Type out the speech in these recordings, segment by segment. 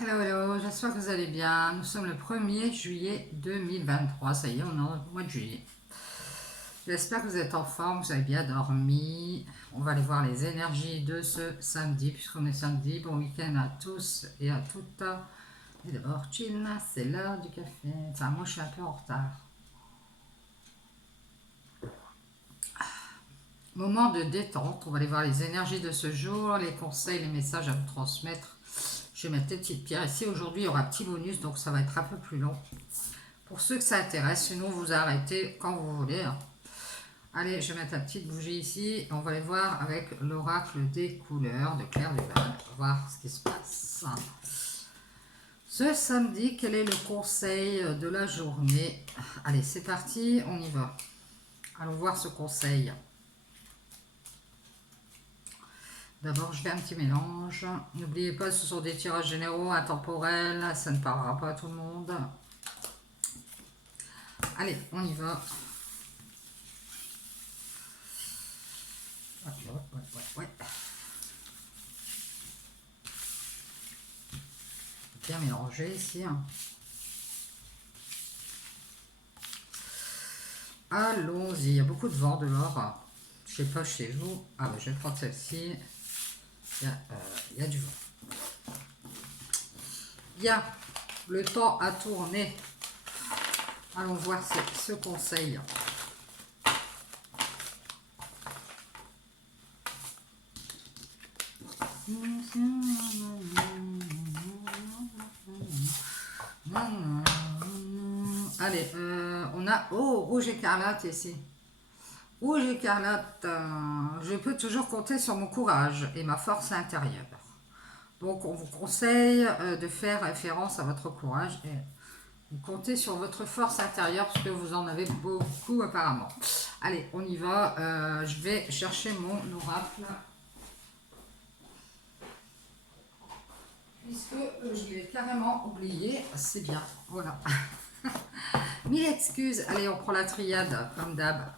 Hello, hello, j'espère que vous allez bien. Nous sommes le 1er juillet 2023, ça y est, on est au mois de juillet. J'espère que vous êtes en forme, que vous avez bien dormi. On va aller voir les énergies de ce samedi, puisqu'on est samedi. Bon week-end à tous et à toutes. Et d'abord, chill, c'est l'heure du café. Enfin, moi je suis un peu en retard. Moment de détente, on va aller voir les énergies de ce jour, les conseils, les messages à vous transmettre. Je vais mettre des petites pierres ici. Aujourd'hui, il y aura un petit bonus, donc ça va être un peu plus long. Pour ceux que ça intéresse, sinon vous arrêtez quand vous voulez. Allez, je vais mettre la petite bougie ici. On va aller voir avec l'oracle des couleurs de Claire Duval. Voir ce qui se passe. Ce samedi, quel est le conseil de la journée? Allez, c'est parti, on y va. Allons voir ce conseil. D'abord, je fais un petit mélange. N'oubliez pas, ce sont des tirages généraux, intemporels. Ça ne parlera pas à tout le monde. Allez, on y va. Ouais. Bien mélangé ici. Allons-y, il y a beaucoup de vent dehors. Je sais pas chez vous. Ah, je vais prendre celle-ci. Il y a du vent. Il y a le temps à tourner. Allons voir ce conseil. Allez, on a... Oh, rouge écarlate ici. Rouge écarlate, je peux toujours compter sur mon courage et ma force intérieure. Donc, on vous conseille de faire référence à votre courage et de compter sur votre force intérieure parce que vous en avez beaucoup apparemment. Allez, on y va. Je vais chercher mon oracle. Puisque je l'ai carrément oublié, c'est bien. Voilà. 1000 excuses. Allez, on prend la triade, comme d'hab.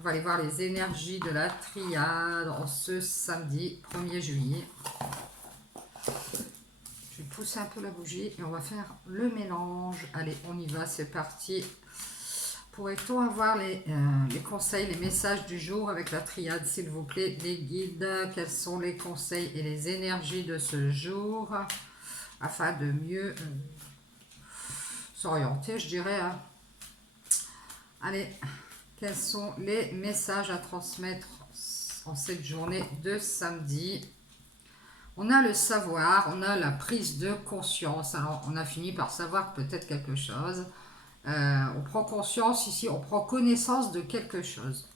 On va aller voir les énergies de la triade en ce samedi 1er juillet. Je vais pousser un peu la bougie et on va faire le mélange. Allez, on y va, c'est parti. Pourrait-on avoir les conseils, les messages du jour avec la triade, s'il vous plaît, les guides? Quels sont les conseils et les énergies de ce jour afin de mieux s'orienter, je dirais. Allez, quels sont les messages à transmettre en cette journée de samedi? On a le savoir, on a la prise de conscience. Alors, on a fini par savoir peut-être quelque chose. On prend conscience ici, on prend connaissance de quelque chose.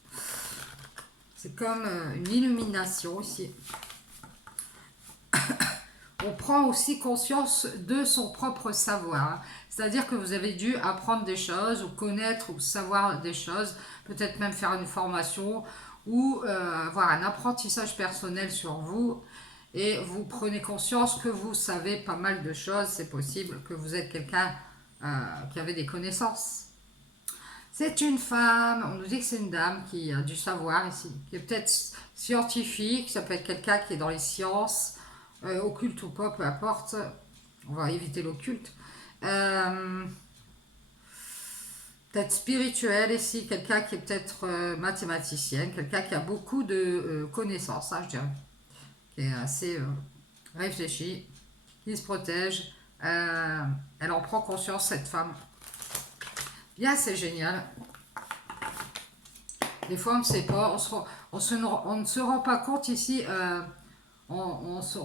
C'est comme une illumination ici. On prend aussi conscience de son propre savoir. C'est-à-dire que vous avez dû apprendre des choses, ou connaître, ou savoir des choses, peut-être même faire une formation, ou avoir un apprentissage personnel sur vous. Et vous prenez conscience que vous savez pas mal de choses, c'est possible que vous êtes quelqu'un qui avait des connaissances. C'est une femme, on nous dit que c'est une dame qui a du savoir ici, qui est peut-être scientifique, ça peut être quelqu'un qui est dans les sciences, occulte ou pas, peu importe. On va éviter l'occulte. Peut-être spirituel ici, quelqu'un qui est peut-être mathématicienne, quelqu'un qui a beaucoup de connaissances, je dirais, qui est assez réfléchi, qui se protège. Elle en prend conscience, cette femme. Bien, c'est génial. Des fois, on ne sait pas, on ne se rend pas compte ici. On se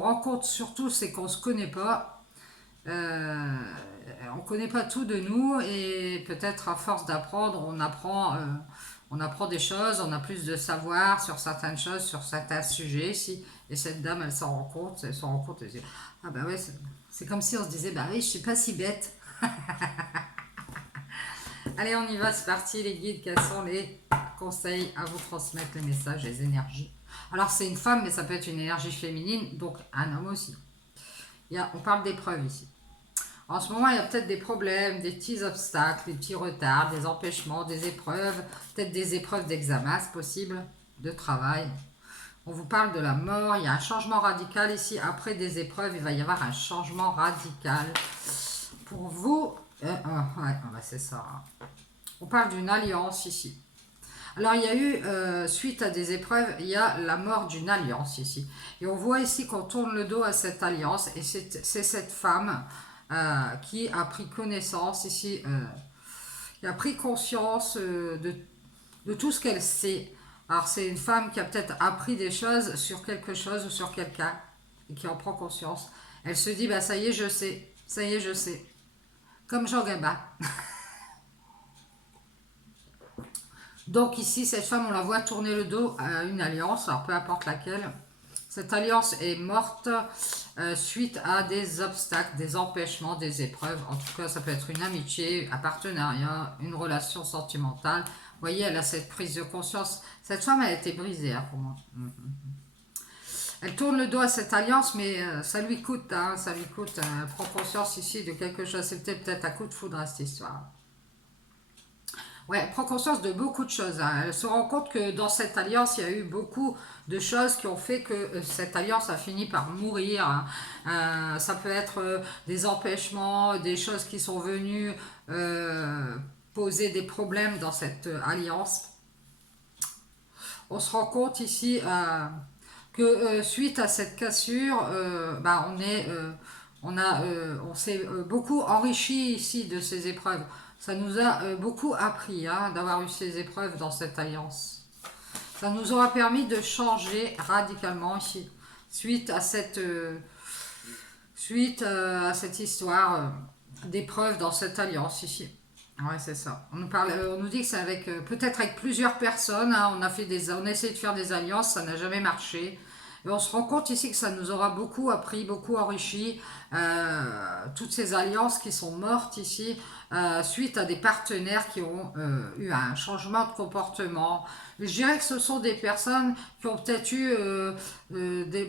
rend compte surtout, c'est qu'on ne se connaît pas. On ne connaît pas tout de nous et peut-être à force d'apprendre, on apprend des choses, on a plus de savoir sur certaines choses, sur certains sujets ici. Et cette dame, elle s'en rend compte, elle dit, ah bah ouais, c'est comme si on se disait, bah oui, je suis pas si bête. Allez, on y va, c'est parti les guides, quels sont les conseils à vous transmettre, les messages, les énergies? Alors c'est une femme, mais ça peut être une énergie féminine, donc un homme aussi. On parle d'épreuves ici. En ce moment, il y a peut-être des problèmes, des petits obstacles, des petits retards, des empêchements, des épreuves, peut-être des épreuves d'examen, c'est possible, de travail. On vous parle de la mort, il y a un changement radical ici. Après des épreuves, il va y avoir un changement radical. Pour vous, ouais, c'est ça. On parle d'une alliance ici. Alors, il y a eu, suite à des épreuves, il y a la mort d'une alliance ici. Et on voit ici qu'on tourne le dos à cette alliance. Et c'est cette femme qui a pris connaissance ici, qui a pris conscience de tout ce qu'elle sait. Alors, c'est une femme qui a peut-être appris des choses sur quelque chose ou sur quelqu'un et qui en prend conscience. Elle se dit, bah ça y est, je sais. Ça y est, je sais. Comme Jean Gabin. Donc ici, cette femme, on la voit tourner le dos à une alliance, alors peu importe laquelle. Cette alliance est morte suite à des obstacles, des empêchements, des épreuves. En tout cas, ça peut être une amitié, un partenariat, une relation sentimentale. Vous voyez, elle a cette prise de conscience. Cette femme, elle a été brisée pour moi. Elle tourne le dos à cette alliance, mais ça lui coûte. Ça lui coûte. Elle prend conscience ici de quelque chose. C'est peut-être un coup de foudre à cette histoire. Ouais, elle prend conscience de beaucoup de choses. Elle se rend compte que dans cette alliance, il y a eu beaucoup de choses qui ont fait que cette alliance a fini par mourir. Ça peut être des empêchements, des choses qui sont venues poser des problèmes dans cette alliance. On se rend compte ici que suite à cette cassure, on s'est beaucoup enrichi ici de ces épreuves. Ça nous a beaucoup appris d'avoir eu ces épreuves dans cette alliance. Ça nous aura permis de changer radicalement ici, suite à cette histoire d'épreuves dans cette alliance ici. Ouais, c'est ça. On nous dit que c'est avec peut-être avec plusieurs personnes. On a essayé de faire des alliances, ça n'a jamais marché. Et on se rend compte ici que ça nous aura beaucoup appris, beaucoup enrichi. Toutes ces alliances qui sont mortes ici suite à des partenaires qui ont eu un changement de comportement. Je dirais que ce sont des personnes qui ont peut-être eu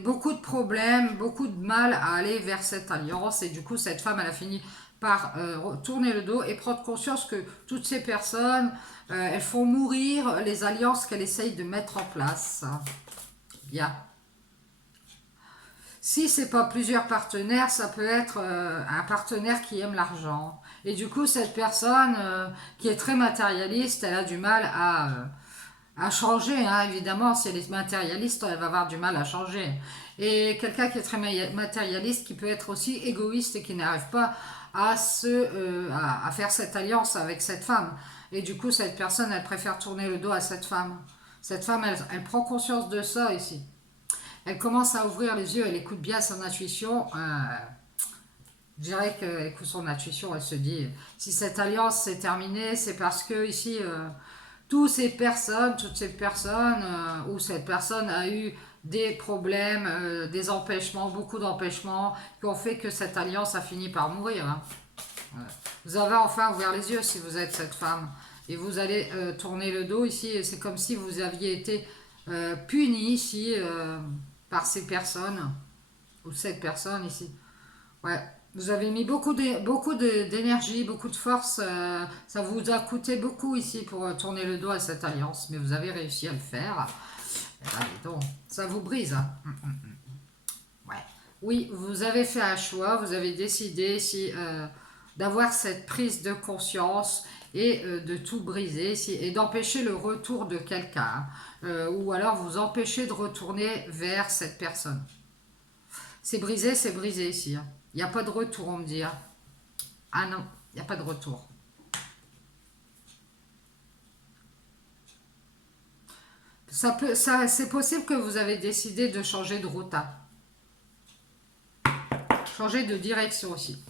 beaucoup de problèmes, beaucoup de mal à aller vers cette alliance. Et du coup, cette femme, elle a fini par tourner le dos et prendre conscience que toutes ces personnes, elles font mourir les alliances qu'elle essaye de mettre en place. Bien. Si c'est pas plusieurs partenaires, ça peut être un partenaire qui aime l'argent. Et du coup, cette personne qui est très matérialiste, elle a du mal à changer. Évidemment, si elle est matérialiste, elle va avoir du mal à changer. Et quelqu'un qui est très matérialiste, qui peut être aussi égoïste et qui n'arrive pas à faire cette alliance avec cette femme. Et du coup, cette personne, elle préfère tourner le dos à cette femme. Cette femme, elle prend conscience de ça ici. Elle commence à ouvrir les yeux, elle écoute bien son intuition. Je dirais qu'elle écoute son intuition, elle se dit, si cette alliance s'est terminée, c'est parce que ici, toutes ces personnes, où cette personne a eu des problèmes, des empêchements, beaucoup d'empêchements, qui ont fait que cette alliance a fini par mourir. Vous avez enfin ouvert les yeux si vous êtes cette femme. Et vous allez tourner le dos ici. C'est comme si vous aviez été puni ici par ces personnes. Ou cette personne ici. Ouais. Vous avez mis beaucoup d'énergie, beaucoup de force. Ça vous a coûté beaucoup ici pour tourner le dos à cette alliance. Mais vous avez réussi à le faire. Donc, ça vous brise. Ouais. Oui, vous avez fait un choix. Vous avez décidé ici d'avoir cette prise de conscience et de tout briser ici, et d'empêcher le retour de quelqu'un. Ou alors vous empêcher de retourner vers cette personne. C'est brisé ici. Il n'y a pas de retour, on me dit. Ah non, il n'y a pas de retour. C'est possible que vous avez décidé de changer de route. Changer de direction aussi.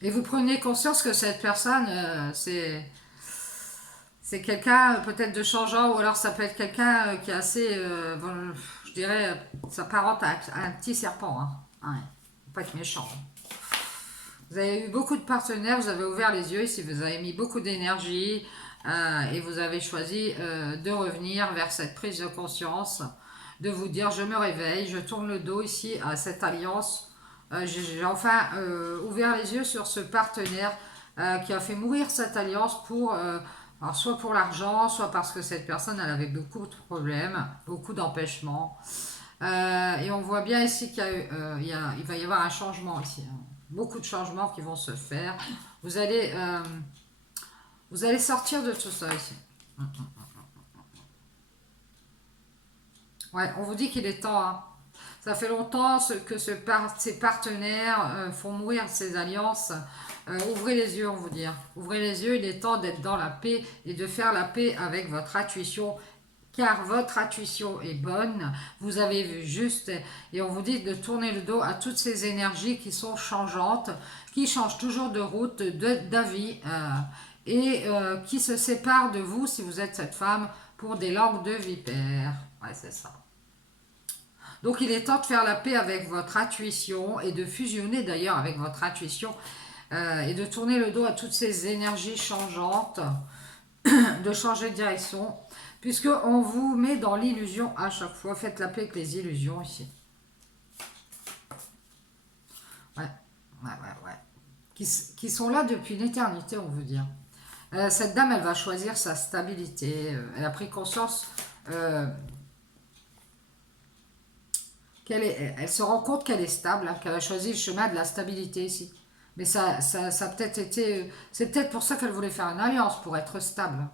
Et vous prenez conscience que cette personne, c'est quelqu'un peut-être de changeant, ou alors ça peut être quelqu'un qui est assez, je dirais, s'apparente à un petit serpent. Ouais, faut pas être méchant. Vous avez eu beaucoup de partenaires, vous avez ouvert les yeux ici, vous avez mis beaucoup d'énergie et vous avez choisi de revenir vers cette prise de conscience, de vous dire je me réveille, je tourne le dos ici à cette alliance. J'ai enfin ouvert les yeux sur ce partenaire qui a fait mourir cette alliance pour Alors, soit pour l'argent, soit parce que cette personne, elle avait beaucoup de problèmes, beaucoup d'empêchements. Et on voit bien ici qu'il y a, il va y avoir un changement ici, hein. Beaucoup de changements qui vont se faire. Vous allez, euh, vous allez sortir de tout ça ici. Ouais, on vous dit qu'il est temps, hein. Ça fait longtemps que ces partenaires font mourir ces alliances. Ouvrez les yeux, on vous dit, hein. Ouvrez les yeux, il est temps d'être dans la paix et de faire la paix avec votre intuition, car votre intuition est bonne, vous avez vu juste, et on vous dit de tourner le dos à toutes ces énergies qui sont changeantes, qui changent toujours de route, d'avis, et qui se séparent de vous si vous êtes cette femme pour des langues de vipère. Ouais, c'est ça. Donc il est temps de faire la paix avec votre intuition et de fusionner d'ailleurs avec votre intuition et de tourner le dos à toutes ces énergies changeantes, de changer de direction, puisque on vous met dans l'illusion à chaque fois. Faites la paix avec les illusions ici. Ouais, ouais, ouais, ouais. Qui sont là depuis une éternité, on veut dire. Cette dame, elle va choisir sa stabilité. Elle a pris conscience elle se rend compte qu'elle est stable, hein, qu'elle a choisi le chemin de la stabilité ici. Mais ça a peut-être été... C'est peut-être pour ça qu'elle voulait faire une alliance, pour être stable.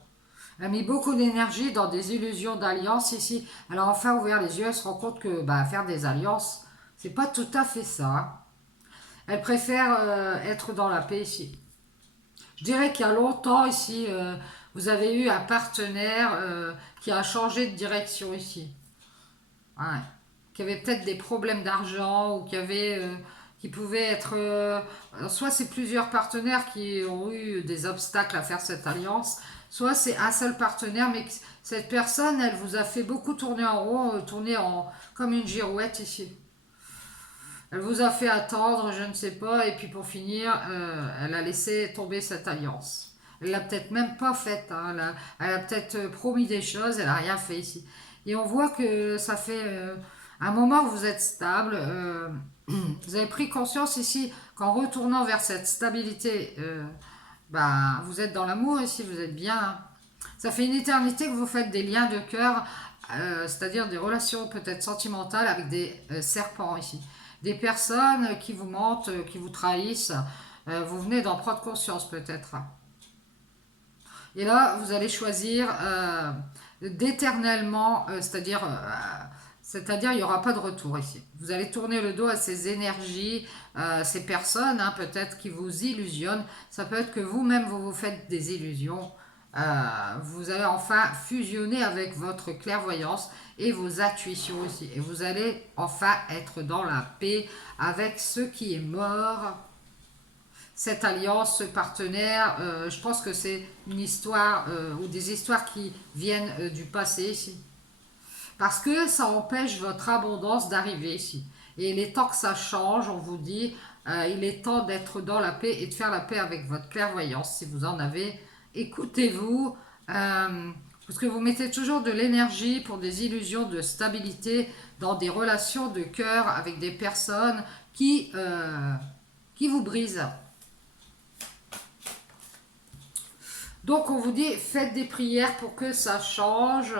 Elle a mis beaucoup d'énergie dans des illusions d'alliance ici. Elle a enfin ouvert les yeux, elle se rend compte que bah, faire des alliances, c'est pas tout à fait ça, hein. Elle préfère être dans la paix ici. Je dirais qu'il y a longtemps ici, vous avez eu un partenaire qui a changé de direction ici. Ouais. Qui avait peut-être des problèmes d'argent ou qui pouvaient être soit c'est plusieurs partenaires qui ont eu des obstacles à faire cette alliance, soit c'est un seul partenaire mais cette personne elle vous a fait beaucoup tourner en rond, tourner en comme une girouette ici. Elle vous a fait attendre, je ne sais pas, et puis pour finir, elle a laissé tomber cette alliance. Elle l'a peut-être même pas faite, hein. Elle a peut-être promis des choses, elle a rien fait ici. Et on voit que ça fait un moment que vous êtes stable. Vous avez pris conscience ici qu'en retournant vers cette stabilité, bah, vous êtes dans l'amour ici, vous êtes bien, hein. Ça fait une éternité que vous faites des liens de cœur, c'est-à-dire des relations peut-être sentimentales avec des serpents ici. Des personnes qui vous mentent, qui vous trahissent. Vous venez d'en prendre conscience peut-être. Et là, vous allez choisir d'éternellement, c'est-à-dire il n'y aura pas de retour ici. Vous allez tourner le dos à ces énergies, ces personnes, hein, peut-être qui vous illusionnent. Ça peut être que vous-même, vous vous faites des illusions. Vous allez enfin fusionner avec votre clairvoyance et vos intuitions aussi. Et vous allez enfin être dans la paix avec ce qui est mort. Cette alliance, ce partenaire, je pense que c'est une histoire ou des histoires qui viennent du passé ici. Parce que ça empêche votre abondance d'arriver ici. Et il est temps que ça change, on vous dit, il est temps d'être dans la paix et de faire la paix avec votre clairvoyance si vous en avez. Écoutez-vous, parce que vous mettez toujours de l'énergie pour des illusions de stabilité dans des relations de cœur avec des personnes qui vous brisent. Donc on vous dit, faites des prières pour que ça change.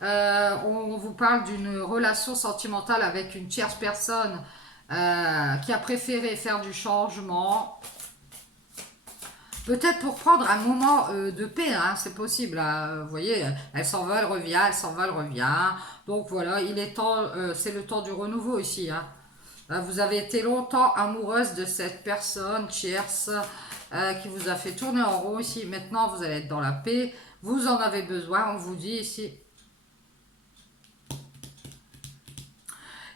On vous parle d'une relation sentimentale avec une tierce personne qui a préféré faire du changement. Peut-être pour prendre un moment de paix, hein, c'est possible, hein. Vous voyez, elle s'en va, elle revient, elle s'en va, elle revient. Donc voilà, il est temps, c'est le temps du renouveau ici, hein. Vous avez été longtemps amoureuse de cette personne tierce qui vous a fait tourner en rond ici. Maintenant, vous allez être dans la paix. Vous en avez besoin, on vous dit ici.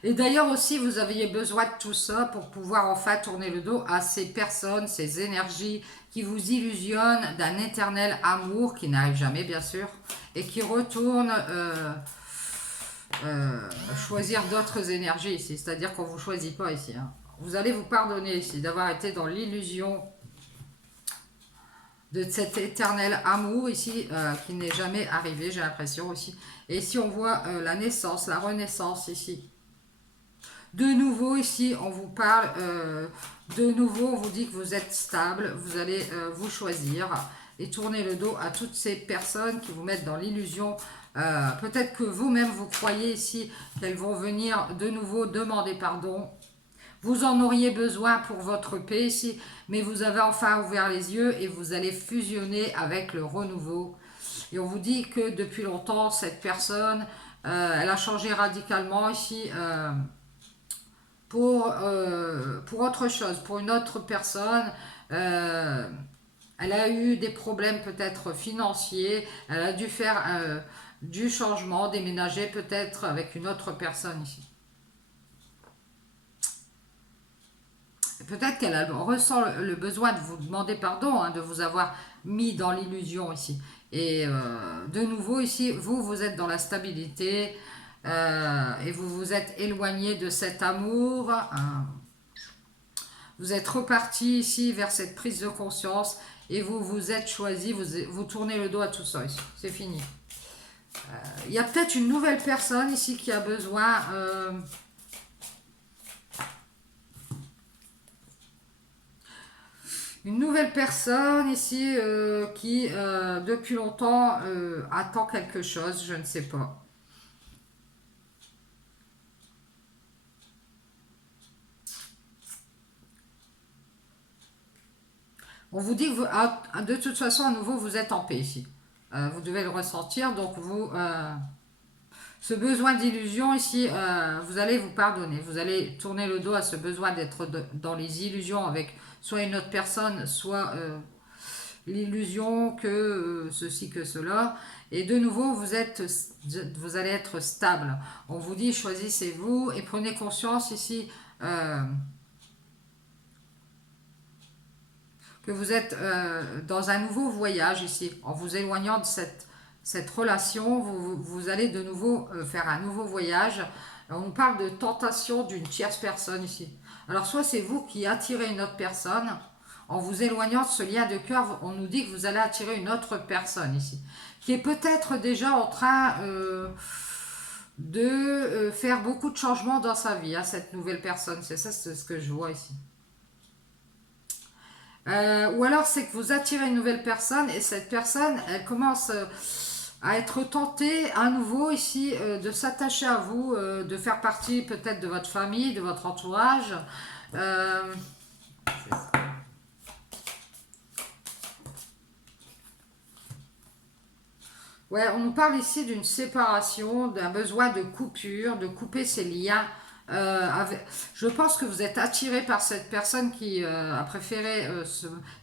Et d'ailleurs aussi, vous aviez besoin de tout ça pour pouvoir enfin tourner le dos à ces personnes, ces énergies qui vous illusionnent d'un éternel amour qui n'arrive jamais, bien sûr, et qui retournent choisir d'autres énergies ici. C'est-à-dire qu'on ne vous choisit pas ici, hein. Vous allez vous pardonner ici d'avoir été dans l'illusion de cet éternel amour ici qui n'est jamais arrivé, j'ai l'impression aussi. Et ici, on voit la naissance, la renaissance ici. De nouveau, ici, on vous parle, de nouveau, on vous dit que vous êtes stable, vous allez vous choisir. et tournez le dos à toutes ces personnes qui vous mettent dans l'illusion. Peut-être que vous-même, vous croyez ici qu'elles vont venir de nouveau demander pardon. Vous en auriez besoin pour votre paix ici, mais vous avez enfin ouvert les yeux et vous allez fusionner avec le renouveau. Et on vous dit que depuis longtemps, cette personne, elle a changé radicalement ici pour autre chose, pour une autre personne. Euh, Elle a eu des problèmes peut-être financiers, elle a dû faire du changement, déménager peut-être avec une autre personne ici. Peut-être qu'elle ressent le besoin de vous demander pardon, hein, de vous avoir mis dans l'illusion ici. Et de nouveau ici, vous êtes dans la stabilité et vous vous êtes éloigné de cet amour. Vous êtes reparti ici vers cette prise de conscience et vous vous êtes choisi, vous tournez le dos à tout ça ici. C'est fini. Il y a peut-être une nouvelle personne ici qui a besoin... une nouvelle personne ici qui, depuis longtemps, attend quelque chose, je ne sais pas. On vous dit que de toute façon, à nouveau, vous êtes en paix ici. Vous devez le ressentir, donc ce besoin d'illusion ici, vous allez vous pardonner. Vous allez tourner le dos à ce besoin d'être dans les illusions avec soit une autre personne, soit l'illusion que ceci, que cela. Et de nouveau, vous allez être stable. On vous dit, choisissez-vous et prenez conscience ici que vous êtes dans un nouveau voyage ici. En vous éloignant de cette relation, vous allez de nouveau faire un nouveau voyage. On nous parle de tentation d'une tierce personne ici. Alors soit c'est vous qui attirez une autre personne, en vous éloignant de ce lien de cœur, on nous dit que vous allez attirer une autre personne ici, qui est peut-être déjà en train de faire beaucoup de changements dans sa vie, hein, cette nouvelle personne. C'est ça, c'est ce que je vois ici. Ou alors c'est que vous attirez une nouvelle personne et cette personne, elle commence à être tentée à nouveau ici de s'attacher à vous, de faire partie peut-être de votre famille, de votre entourage. C'est ça. Ouais, on nous parle ici d'une séparation, d'un besoin de coupure, de couper ses liens. Je pense que vous êtes attiré par cette personne qui a préféré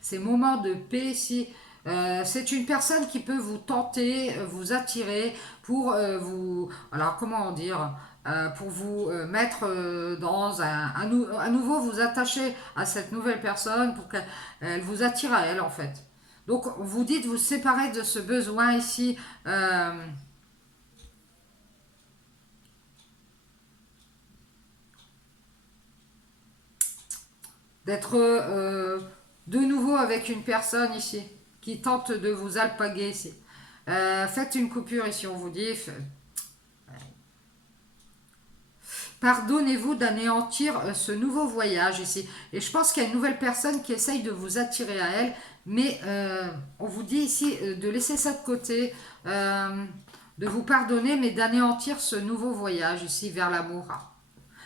ces moments de paix ici. C'est une personne qui peut vous tenter, vous attirer pour vous... Alors comment dire pour vous mettre dans à nouveau vous attacher à cette nouvelle personne pour qu'elle vous attire à elle en fait. Donc vous dites vous séparer de ce besoin ici d'être de nouveau avec une personne ici qui tente de vous alpaguer ici. Faites une coupure ici, on vous dit. Pardonnez-vous d'anéantir ce nouveau voyage ici. Et je pense qu'il y a une nouvelle personne qui essaye de vous attirer à elle, mais on vous dit ici de laisser ça de côté, de vous pardonner, mais d'anéantir ce nouveau voyage ici vers l'amour.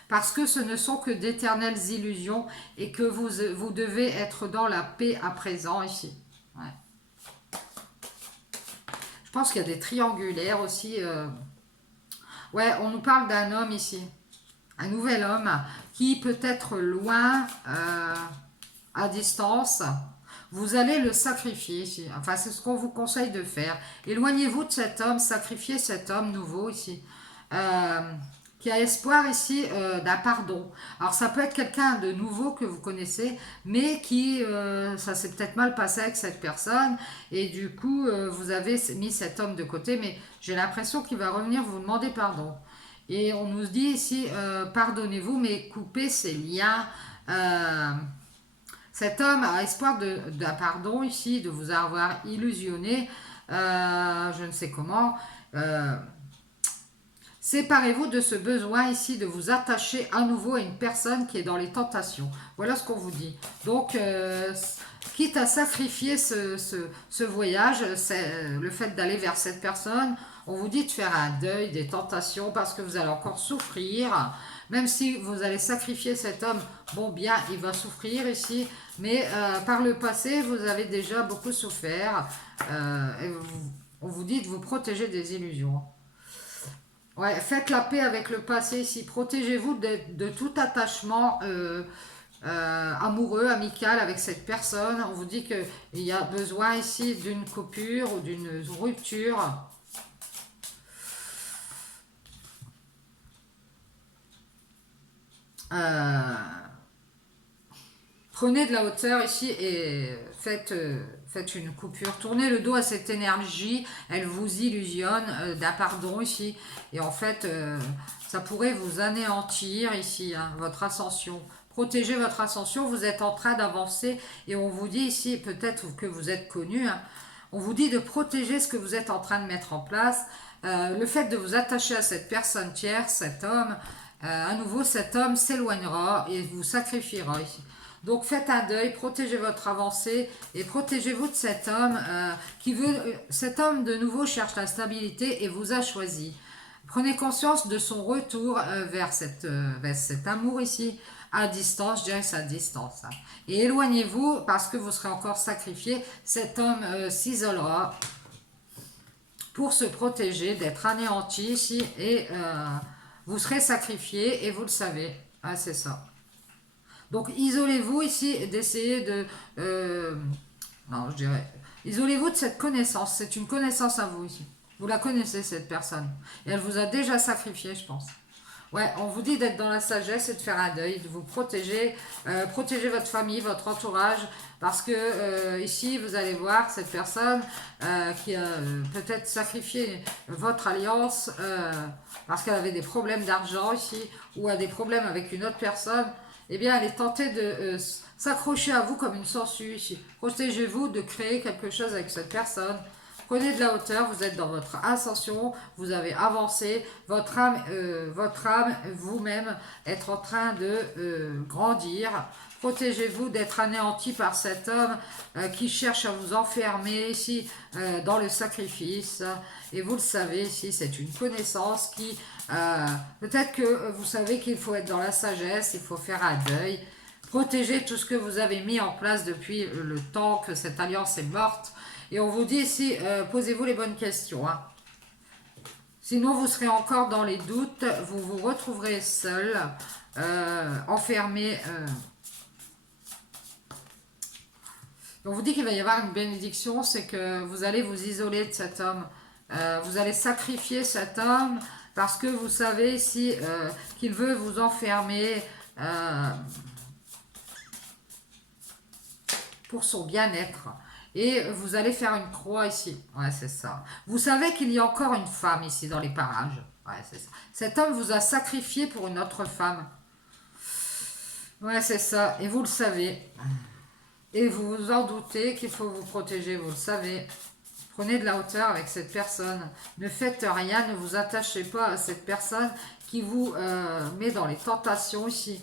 Parce que ce ne sont que d'éternelles illusions et que vous devez être dans la paix à présent ici. Ouais. Je pense qu'il y a des triangulaires aussi. Ouais, on nous parle d'un homme ici. Un nouvel homme qui peut être loin, à distance. Vous allez le sacrifier ici. Enfin, c'est ce qu'on vous conseille de faire. Éloignez-vous de cet homme, sacrifiez cet homme nouveau ici. Qui a espoir ici d'un pardon. Alors ça peut être quelqu'un de nouveau que vous connaissez, mais qui, ça s'est peut-être mal passé avec cette personne, et du coup, vous avez mis cet homme de côté, mais j'ai l'impression qu'il va revenir vous demander pardon. Et on nous dit ici, pardonnez-vous, mais coupez ces liens. Cet homme a espoir d'un pardon ici, de vous avoir illusionné, je ne sais comment. Séparez-vous de ce besoin ici de vous attacher à nouveau à une personne qui est dans les tentations. Voilà ce qu'on vous dit. Donc, quitte à sacrifier ce voyage, le fait d'aller vers cette personne, on vous dit de faire un deuil des tentations parce que vous allez encore souffrir. Même si vous allez sacrifier cet homme, bon bien, il va souffrir ici, mais par le passé, vous avez déjà beaucoup souffert. On vous dit de vous protéger des illusions. Ouais, faites la paix avec le passé ici. Protégez-vous de tout attachement amoureux, amical avec cette personne. On vous dit qu'il y a besoin ici d'une coupure ou d'une rupture. Prenez de la hauteur ici et faites une coupure. Tournez le dos à cette énergie. Elle vous illusionne d'un pardon ici. Et en fait, ça pourrait vous anéantir ici, hein, votre ascension. Protégez votre ascension. Vous êtes en train d'avancer. Et on vous dit ici, peut-être que vous êtes connu, hein, on vous dit de protéger ce que vous êtes en train de mettre en place. Le fait de vous attacher à cette personne tierce, cet homme, à nouveau cet homme s'éloignera et vous sacrifiera ici. Donc faites un deuil, protégez votre avancée et protégez-vous de cet homme qui veut. Cet homme de nouveau cherche la stabilité et vous a choisi. Prenez conscience de son retour vers cet amour ici, à distance, je dirais c'est à distance. Hein. Et éloignez-vous parce que vous serez encore sacrifié. Cet homme s'isolera pour se protéger d'être anéanti ici et vous serez sacrifié et vous le savez. Ah, c'est ça. Donc isolez-vous ici, d'essayer de... non, je dirais... Isolez-vous de cette connaissance. C'est une connaissance à vous ici. Vous la connaissez, cette personne. Et elle vous a déjà sacrifié, je pense. Ouais, on vous dit d'être dans la sagesse et de faire un deuil, de vous protéger. Protéger votre famille, votre entourage. Parce que ici, vous allez voir cette personne qui a peut-être sacrifié votre alliance parce qu'elle avait des problèmes d'argent ici ou a des problèmes avec une autre personne. Eh bien, elle est tentée de s'accrocher à vous comme une sangsue ici. Protégez-vous de créer quelque chose avec cette personne. Prenez de la hauteur, vous êtes dans votre ascension, vous avez avancé, votre âme vous-même, être en train de grandir. Protégez-vous d'être anéanti par cet homme qui cherche à vous enfermer ici dans le sacrifice. Et vous le savez, ici, c'est une connaissance qui... peut-être que vous savez qu'il faut être dans la sagesse, il faut faire un deuil. Protégez tout ce que vous avez mis en place depuis le temps que cette alliance est morte. Et on vous dit ici, posez-vous les bonnes questions. Hein. Sinon, vous serez encore dans les doutes, vous vous retrouverez seul, enfermé. On vous dit qu'il va y avoir une bénédiction, c'est que vous allez vous isoler de cet homme. Vous allez sacrifier cet homme parce que vous savez ici qu'il veut vous enfermer pour son bien-être. Et vous allez faire une croix ici. Ouais, c'est ça. Vous savez qu'il y a encore une femme ici dans les parages. Ouais, c'est ça. Cet homme vous a sacrifié pour une autre femme. Ouais, c'est ça. Et vous le savez. Et vous vous en doutez qu'il faut vous protéger, vous le savez. Prenez de la hauteur avec cette personne. Ne faites rien, ne vous attachez pas à cette personne qui vous met dans les tentations ici.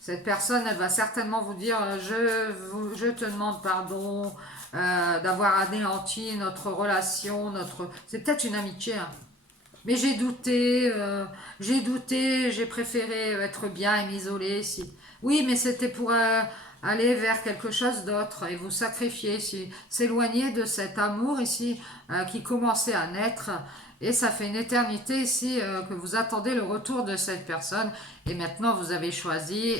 Cette personne, elle va certainement vous dire je te demande pardon d'avoir anéanti notre relation, c'est peut-être une amitié. Hein. Mais j'ai douté, j'ai préféré être bien et m'isoler ici. Oui, mais c'était pour aller vers quelque chose d'autre et vous sacrifier ici, s'éloigner de cet amour ici qui commençait à naître. Et ça fait une éternité ici que vous attendez le retour de cette personne. Et maintenant, vous avez choisi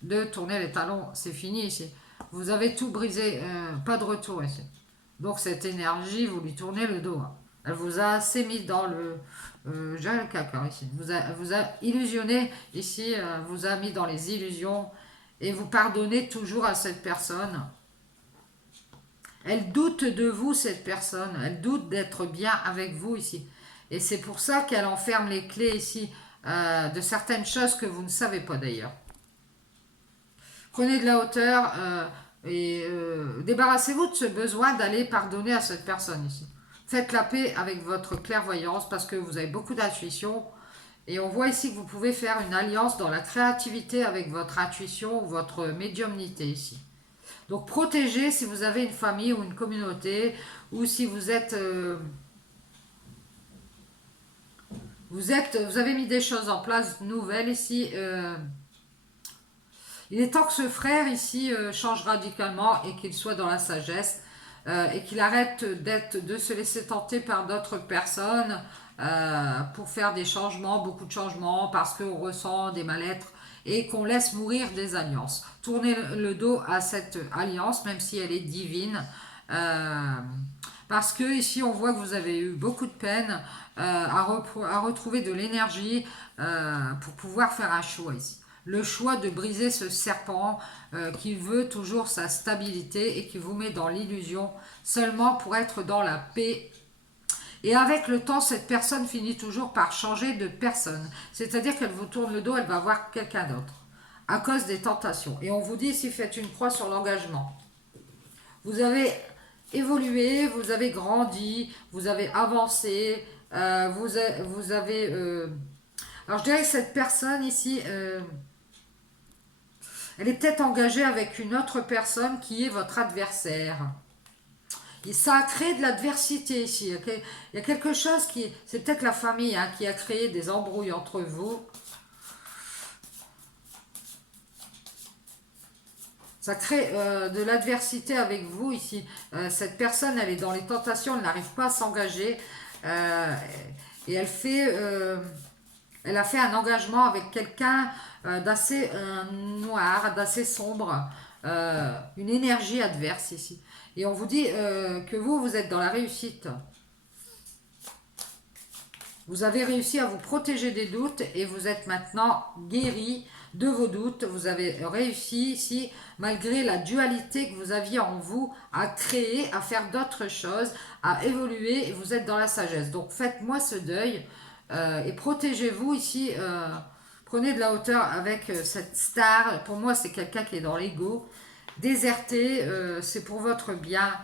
de tourner les talons. C'est fini ici. Vous avez tout brisé. Pas de retour ici. Donc, cette énergie, vous lui tournez le dos. Hein. Elle vous a assez mis dans le... j'ai le caca ici. Vous a illusionné ici. Vous a mis dans les illusions. Et vous pardonnez toujours à cette personne. Elle doute de vous, cette personne. Elle doute d'être bien avec vous ici. Et c'est pour ça qu'elle enferme les clés ici de certaines choses que vous ne savez pas d'ailleurs. Prenez de la hauteur et débarrassez-vous de ce besoin d'aller pardonner à cette personne ici. Faites la paix avec votre clairvoyance parce que vous avez beaucoup d'intuition. Et on voit ici que vous pouvez faire une alliance dans la créativité avec votre intuition ou votre médiumnité ici. Donc protégez si vous avez une famille ou une communauté, ou si vous êtes, vous avez mis des choses en place nouvelles ici. Il est temps que ce frère ici change radicalement et qu'il soit dans la sagesse et qu'il arrête de se laisser tenter par d'autres personnes pour faire des changements, beaucoup de changements, parce qu'on ressent des mal-être et qu'on laisse mourir des alliances. Tournez le dos à cette alliance, même si elle est divine. euh, Parce que ici on voit que vous avez eu beaucoup de peine à retrouver de l'énergie pour pouvoir faire un choix ici. Le choix de briser ce serpent qui veut toujours sa stabilité et qui vous met dans l'illusion seulement pour être dans la paix. Et avec le temps, cette personne finit toujours par changer de personne. C'est-à-dire qu'elle vous tourne le dos, elle va voir quelqu'un d'autre à cause des tentations. Et on vous dit ici, faites une croix sur l'engagement. Vous avez évolué, vous avez grandi, vous avez avancé, vous avez... Alors je dirais que cette personne ici, elle est peut-être engagée avec une autre personne qui est votre adversaire. Et ça a créé de l'adversité ici. Okay. Il y a quelque chose qui... C'est peut-être la famille hein, qui a créé des embrouilles entre vous. Ça crée de l'adversité avec vous ici. Cette personne, elle est dans les tentations, elle n'arrive pas à s'engager. Et elle a fait un engagement avec quelqu'un d'assez noir, d'assez sombre. Une énergie adverse ici. Et on vous dit que vous êtes dans la réussite. Vous avez réussi à vous protéger des doutes et vous êtes maintenant guéri de vos doutes. Vous avez réussi ici, malgré la dualité que vous aviez en vous, à créer, à faire d'autres choses, à évoluer et vous êtes dans la sagesse. Donc faites-moi ce deuil et protégez-vous ici. Prenez de la hauteur avec cette star. Pour moi, c'est quelqu'un qui est dans l'ego. Déserter, c'est pour votre bien.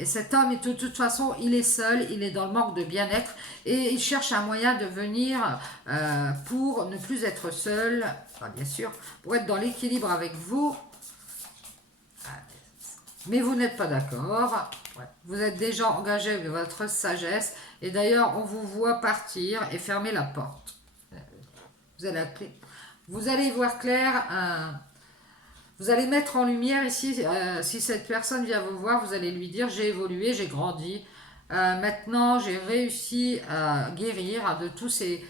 Et cet homme, de toute façon, il est seul, il est dans le manque de bien-être et il cherche un moyen de venir pour ne plus être seul, enfin, bien sûr, pour être dans l'équilibre avec vous. Mais vous n'êtes pas d'accord. Ouais. Vous êtes déjà engagé avec votre sagesse et d'ailleurs, on vous voit partir et fermer la porte. Vous allez la clé. Vous allez y voir clair. Vous allez mettre en lumière ici, si cette personne vient vous voir, vous allez lui dire j'ai évolué, j'ai grandi. Maintenant, j'ai réussi à guérir de tous ces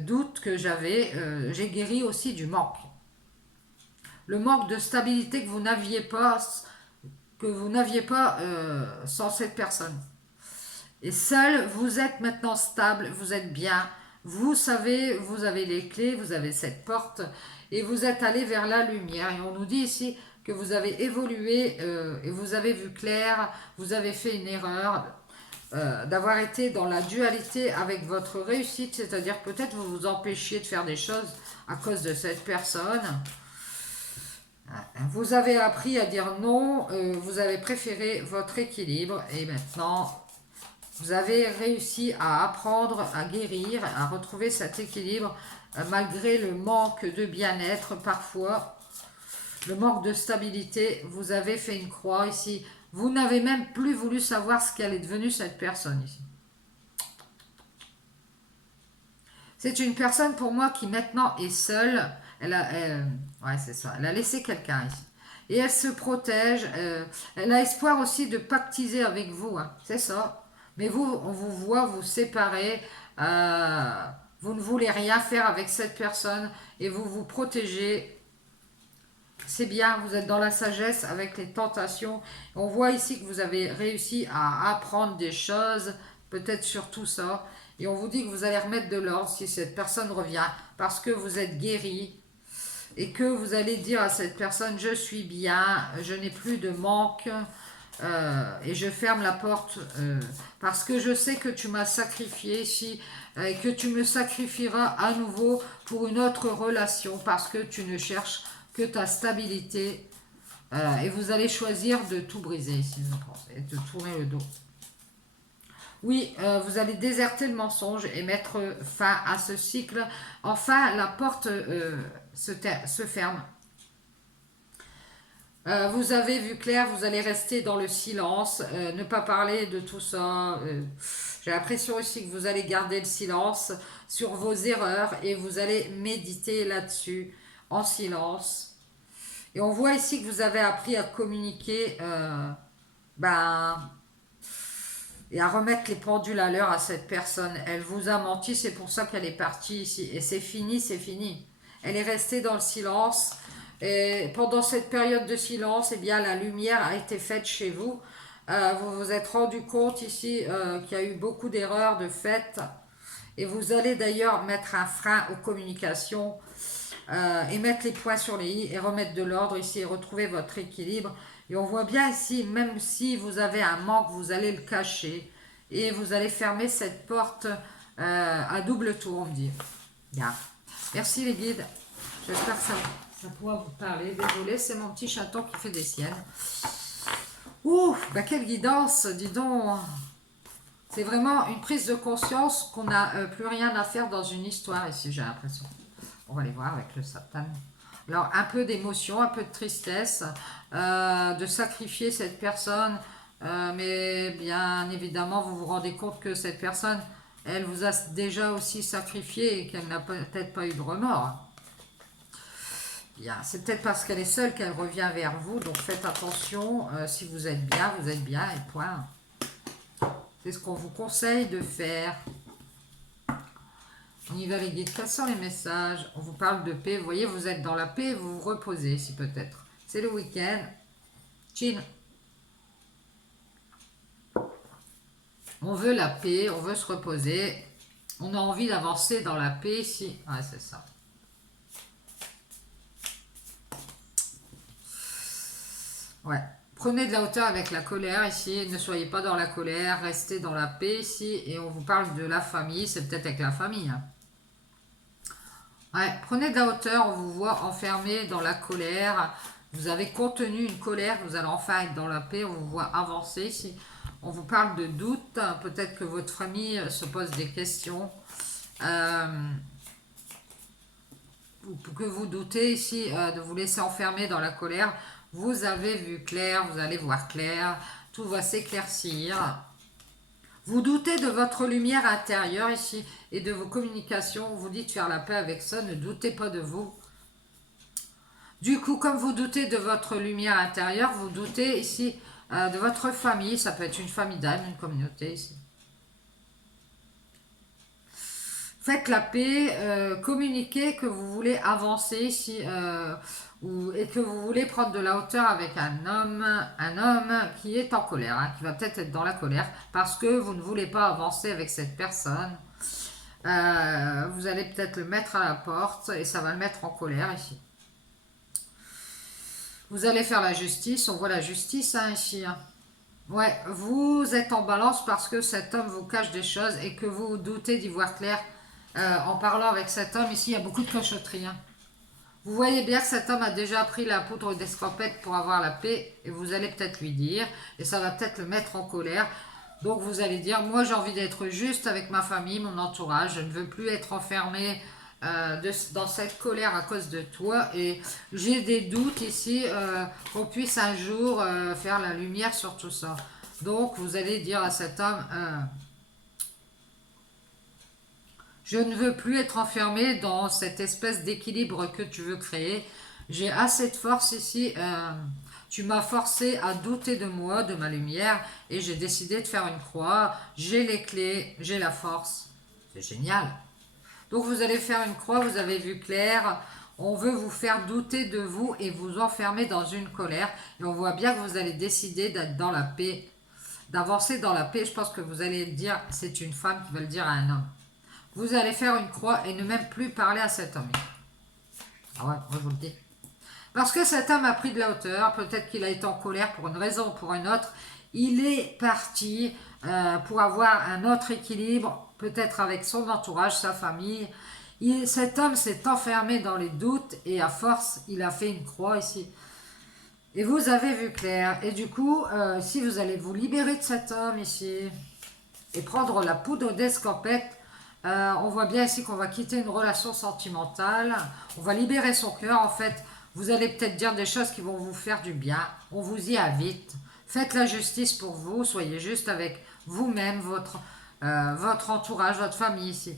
doutes que j'avais. J'ai guéri aussi du manque. Le manque de stabilité que vous n'aviez pas sans cette personne. Et seul, vous êtes maintenant stable, vous êtes bien. Vous savez, vous avez les clés, vous avez cette porte et vous êtes allé vers la lumière. Et on nous dit ici que vous avez évolué et vous avez vu clair, vous avez fait une erreur d'avoir été dans la dualité avec votre réussite, c'est-à-dire peut-être vous vous empêchiez de faire des choses à cause de cette personne. Vous avez appris à dire non, vous avez préféré votre équilibre et maintenant vous avez réussi à apprendre, à guérir, à retrouver cet équilibre malgré le manque de bien-être parfois, le manque de stabilité. Vous avez fait une croix ici. Vous n'avez même plus voulu savoir ce qu'elle est devenue cette personne ici. C'est une personne pour moi qui maintenant est seule. Ouais, c'est ça. Elle a laissé quelqu'un ici. Et elle se protège. Elle a espoir aussi de pactiser avec vous. Hein. C'est ça. Mais vous, on vous voit vous séparer. Vous ne voulez rien faire avec cette personne et vous vous protégez. C'est bien, vous êtes dans la sagesse avec les tentations. On voit ici que vous avez réussi à apprendre des choses, peut-être sur tout ça. Et on vous dit que vous allez remettre de l'ordre si cette personne revient, parce que vous êtes guéri. Et que vous allez dire à cette personne, je suis bien, je n'ai plus de manque. Et je ferme la porte parce que je sais que tu m'as sacrifié ici et que tu me sacrifieras à nouveau pour une autre relation parce que tu ne cherches que ta stabilité et vous allez choisir de tout briser ici, je pense, et de tourner le dos. Oui, vous allez déserter le mensonge et mettre fin à ce cycle. Enfin, la porte se ferme. Vous avez vu clair, vous allez rester dans le silence, ne pas parler de tout ça. J'ai l'impression aussi que vous allez garder le silence sur vos erreurs et vous allez méditer là-dessus en silence. Et on voit ici que vous avez appris à communiquer ben, et à remettre les pendules à l'heure à cette personne. Elle vous a menti, c'est pour ça qu'elle est partie ici. Et c'est fini, c'est fini. Elle est restée dans le silence. Et pendant cette période de silence, eh bien, la lumière a été faite chez vous. Vous vous êtes rendu compte ici qu'il y a eu beaucoup d'erreurs de fait. Et vous allez d'ailleurs mettre un frein aux communications et mettre les points sur les i et remettre de l'ordre ici et retrouver votre équilibre. Et on voit bien ici, même si vous avez un manque, vous allez le cacher et vous allez fermer cette porte à double tour, on me dit. Bien. Merci les guides. J'espère que ça pourra vous parler. Désolée, c'est mon petit chaton qui fait des siennes. Ouh, bah quelle guidance, dis donc. C'est vraiment une prise de conscience qu'on n'a plus rien à faire dans une histoire ici, j'ai l'impression. On va aller voir avec le Satan. Alors, un peu d'émotion, un peu de tristesse, de sacrifier cette personne, mais bien évidemment, vous vous rendez compte que cette personne, elle vous a déjà aussi sacrifié et qu'elle n'a peut-être pas eu de remords. Bien, c'est peut-être parce qu'elle est seule qu'elle revient vers vous, donc faites attention, si vous êtes bien, et point. C'est ce qu'on vous conseille de faire. On y va les guides, quels sont les messages? On vous parle de paix, vous voyez, vous êtes dans la paix, vous vous reposez si peut-être. C'est le week-end. Chin. On veut la paix, on veut se reposer. On a envie d'avancer dans la paix ici. Ouais, c'est ça. Ouais. Prenez de la hauteur avec la colère ici. Ne soyez pas dans la colère. Restez dans la paix ici. Et on vous parle de la famille. C'est peut-être avec la famille. Hein. Ouais. Prenez de la hauteur. On vous voit enfermé dans la colère. Vous avez contenu une colère. Vous allez enfin être dans la paix. On vous voit avancer ici. On vous parle de doute. Peut-être que votre famille se pose des questions. Que vous doutez ici de vous laisser enfermer dans la colère. Vous avez vu clair, vous allez voir clair, tout va s'éclaircir. Vous doutez de votre lumière intérieure ici et de vos communications. Vous dites faire la paix avec ça, ne doutez pas de vous. Du coup, comme vous doutez de votre lumière intérieure, vous doutez ici de votre famille. Ça peut être une famille d'âme, une communauté ici. Faites la paix, communiquez que vous voulez avancer ici et que vous voulez prendre de la hauteur avec un homme qui est en colère, hein, qui va peut-être être dans la colère parce que vous ne voulez pas avancer avec cette personne. Vous allez peut-être le mettre à la porte et ça va le mettre en colère ici. Vous allez faire la justice, on voit la justice hein, ici. Hein. Ouais, vous êtes en balance parce que cet homme vous cache des choses et que vous doutez d'y voir clair. En parlant avec cet homme, ici il y a beaucoup de cachotterie. Hein. Vous voyez bien que cet homme a déjà pris la poudre d'escampette pour avoir la paix et vous allez peut-être lui dire et ça va peut-être le mettre en colère. Donc vous allez dire, moi j'ai envie d'être juste avec ma famille, mon entourage, je ne veux plus être enfermé dans cette colère à cause de toi et j'ai des doutes ici qu'on puisse un jour faire la lumière sur tout ça. Donc vous allez dire à cet homme... je ne veux plus être enfermé dans cette espèce d'équilibre que tu veux créer. J'ai assez de force ici. Tu m'as forcé à douter de moi, de ma lumière, et j'ai décidé de faire une croix. J'ai les clés, j'ai la force. C'est génial. Donc vous allez faire une croix, vous avez vu clair. On veut vous faire douter de vous et vous enfermer dans une colère. Et on voit bien que vous allez décider d'être dans la paix, d'avancer dans la paix. Je pense que vous allez le dire, c'est une femme qui va le dire à un homme. Vous allez faire une croix et ne même plus parler à cet homme. Ah ouais, moi je vous le dis. Parce que cet homme a pris de la hauteur, peut-être qu'il a été en colère pour une raison ou pour une autre. Il est parti pour avoir un autre équilibre, peut-être avec son entourage, sa famille. Cet homme s'est enfermé dans les doutes et à force, il a fait une croix ici. Et vous avez vu clair. Et du coup, si vous allez vous libérer de cet homme ici et prendre la poudre d'escampette, on voit bien ici qu'on va quitter une relation sentimentale. On va libérer son cœur. En fait, Vous allez peut-être dire des choses qui vont vous faire du bien. On vous y invite. Faites la justice pour vous. Soyez juste avec vous-même, votre entourage, votre famille ici.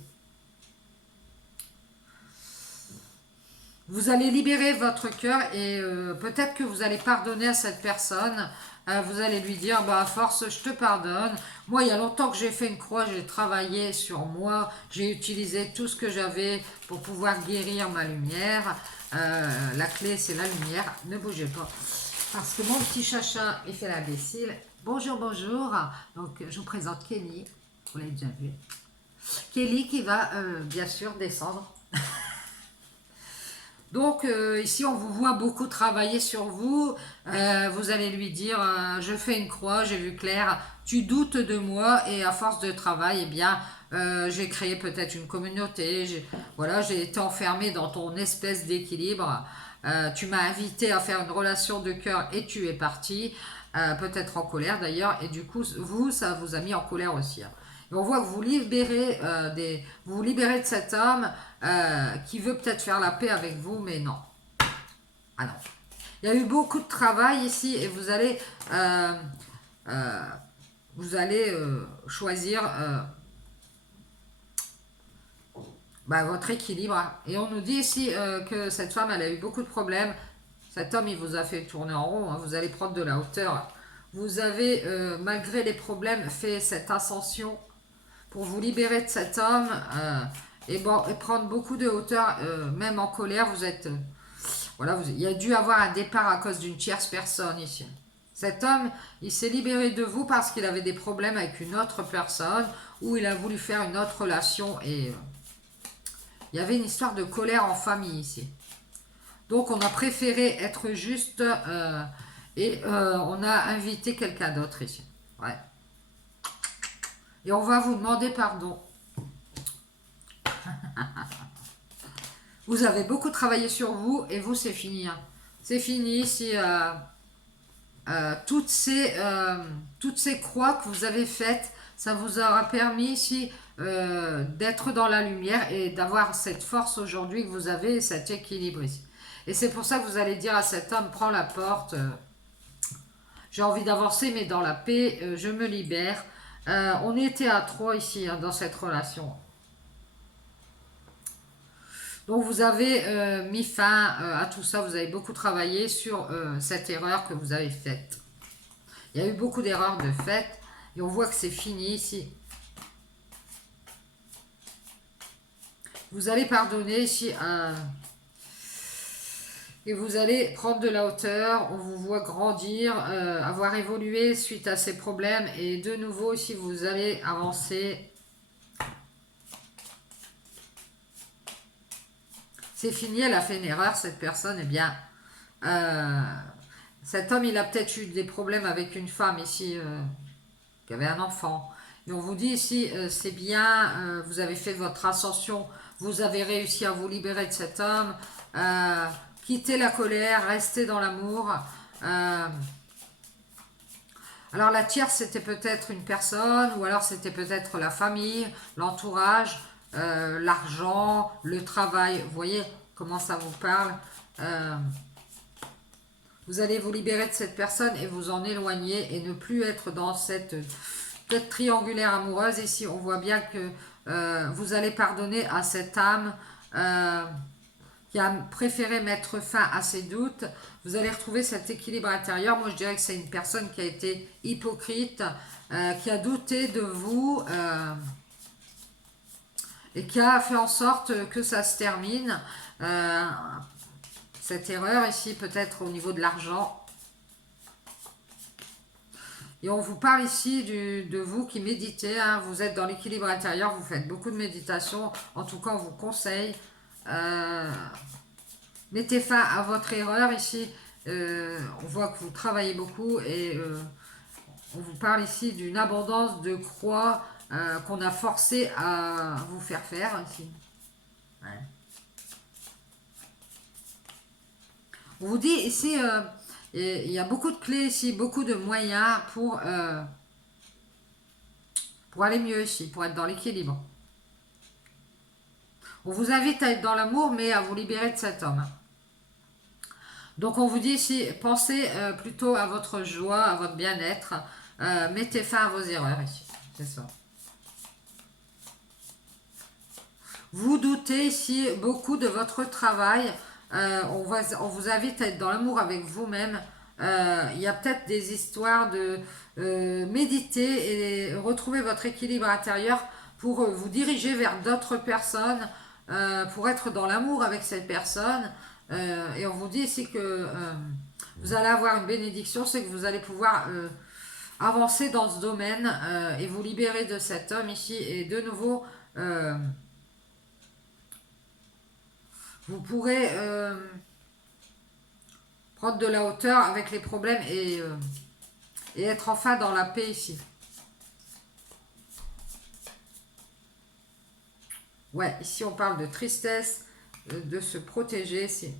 Vous allez libérer votre cœur et peut-être que vous allez pardonner à cette personne. Vous allez lui dire, bah, à force, je te pardonne. Moi, il y a longtemps que j'ai fait une croix, j'ai travaillé sur moi, j'ai utilisé tout ce que j'avais pour pouvoir guérir ma lumière. La clé, c'est la lumière. Ne bougez pas. Parce que mon petit chacha, il fait l'imbécile. Bonjour, bonjour. Donc, je vous présente Kelly. Vous l'avez déjà vu. Kelly qui va, bien sûr, descendre. Donc ici, on vous voit beaucoup travailler sur vous. Vous allez lui dire, je fais une croix, j'ai vu clair, tu doutes de moi et à force de travail, eh bien, j'ai créé peut-être une communauté. Voilà, j'ai été enfermée dans ton espèce d'équilibre. Tu m'as invité à faire une relation de cœur et tu es parti, peut-être en colère d'ailleurs. Et du coup, vous, ça vous a mis en colère aussi, hein. Et on voit que vous vous libérez de cet homme qui veut peut-être faire la paix avec vous, mais non. Ah non. Il y a eu beaucoup de travail ici et euh, euh, vous allez choisir bah, votre équilibre. Et on nous dit ici que cette femme, elle a eu beaucoup de problèmes. Cet homme, il vous a fait tourner en rond, hein. Vous allez prendre de la hauteur. Vous avez, malgré les problèmes, fait cette ascension pour vous libérer de cet homme et prendre beaucoup de hauteur, même en colère. Vous êtes, voilà, il y a dû avoir un départ à cause d'une tierce personne ici. Cet homme, il s'est libéré de vous parce qu'il avait des problèmes avec une autre personne ou il a voulu faire une autre relation et il y avait une histoire de colère en famille ici. Donc on a préféré être juste on a invité quelqu'un d'autre ici. Ouais. Et on va vous demander pardon. Vous avez beaucoup travaillé sur vous et vous, c'est fini, hein. C'est fini. Si toutes ces croix que vous avez faites, ça vous aura permis ici d'être dans la lumière et d'avoir cette force aujourd'hui que vous avez, cet équilibre ici. Et c'est pour ça que vous allez dire à cet homme, prends la porte, j'ai envie d'avancer, mais dans la paix, je me libère. On était à trois ici, hein, dans cette relation. Donc vous avez mis fin à tout ça, vous avez beaucoup travaillé sur cette erreur que vous avez faite. Il y a eu beaucoup d'erreurs de fait et on voit que c'est fini ici. Vous allez pardonner ici et vous allez prendre de la hauteur, on vous voit grandir, avoir évolué suite à ces problèmes et de nouveau ici vous allez avancer. C'est fini, elle a fait une erreur, cette personne, eh bien, cet homme, il a peut-être eu des problèmes avec une femme ici, qui avait un enfant. Et on vous dit ici, c'est bien, vous avez fait votre ascension, vous avez réussi à vous libérer de cet homme, quittez la colère, restez dans l'amour. Alors la tierce, c'était peut-être une personne, ou alors c'était peut-être la famille, l'entourage, l'argent, le travail. Vous voyez comment ça vous parle. Vous allez vous libérer de cette personne et vous en éloigner et ne plus être dans cette peut-être triangulaire amoureuse. Ici, on voit bien que vous allez pardonner à cette âme qui a préféré mettre fin à ses doutes. Vous allez retrouver cet équilibre intérieur. Moi, je dirais que c'est une personne qui a été hypocrite, qui a douté de vous et qui a fait en sorte que ça se termine. Cette erreur ici, peut-être au niveau de l'argent. Et on vous parle ici de vous qui méditez, hein. Vous êtes dans l'équilibre intérieur, vous faites beaucoup de méditation. En tout cas, on vous conseille. Mettez fin à votre erreur ici. On voit que vous travaillez beaucoup et on vous parle ici d'une abondance de croix qu'on a forcé à vous faire ici. Ouais. On vous dit ici, il y a beaucoup de clés ici, beaucoup de moyens pour aller mieux ici, pour être dans l'équilibre. On vous invite à être dans l'amour, mais à vous libérer de cet homme. Donc on vous dit ici, pensez plutôt à votre joie, à votre bien-être. Mettez fin à vos erreurs ici. C'est ça. Vous doutez ici beaucoup de votre travail. On vous invite à être dans l'amour avec vous-même. Il y a peut-être des histoires de méditer et retrouver votre équilibre intérieur pour vous diriger vers d'autres personnes, pour être dans l'amour avec cette personne. Et on vous dit ici que vous allez avoir une bénédiction, c'est que vous allez pouvoir avancer dans ce domaine et vous libérer de cet homme ici. Et de nouveau, vous pourrez prendre de la hauteur avec les problèmes et être enfin dans la paix ici. Ouais, ici on parle de tristesse, de se protéger, c'est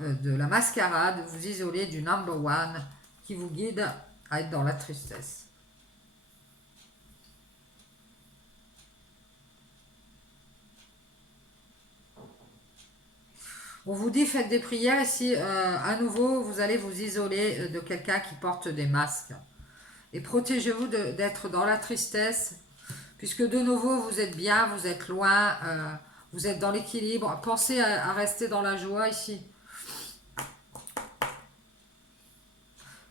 de la mascarade, vous isoler du number one qui vous guide à être dans la tristesse. On vous dit faites des prières ici, à nouveau vous allez vous isoler de quelqu'un qui porte des masques. Et protégez-vous d'être dans la tristesse, puisque de nouveau vous êtes bien, vous êtes loin, vous êtes dans l'équilibre. Pensez à rester dans la joie ici.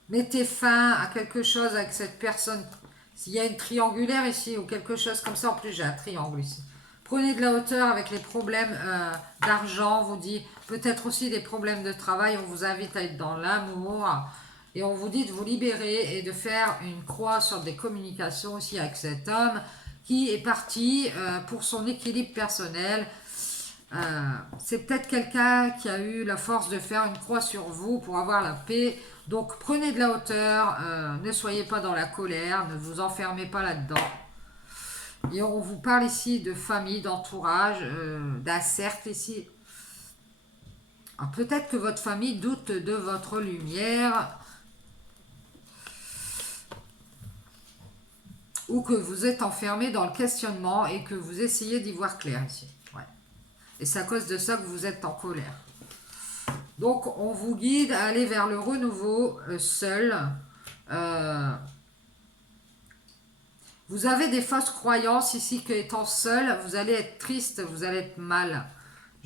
Mettez fin à quelque chose avec cette personne. S'il y a une triangulaire ici ou quelque chose comme ça, en plus j'ai un triangle ici. Prenez de la hauteur avec les problèmes d'argent, on vous dit peut-être aussi des problèmes de travail. On vous invite à être dans l'amour et on vous dit de vous libérer et de faire une croix sur des communications aussi avec cet homme qui est parti pour son équilibre personnel. C'est peut-être quelqu'un qui a eu la force de faire une croix sur vous pour avoir la paix. Donc prenez de la hauteur, ne soyez pas dans la colère, ne vous enfermez pas là-dedans. Et on vous parle ici de famille, d'entourage, d'un cercle ici. Peut-être que votre famille doute de votre lumière ou que vous êtes enfermé dans le questionnement et que vous essayez d'y voir clair ici. Ouais. Et c'est à cause de ça que vous êtes en colère. Donc on vous guide à aller vers le renouveau seul. Vous avez des fausses croyances ici qu'étant seul, vous allez être triste, vous allez être mal.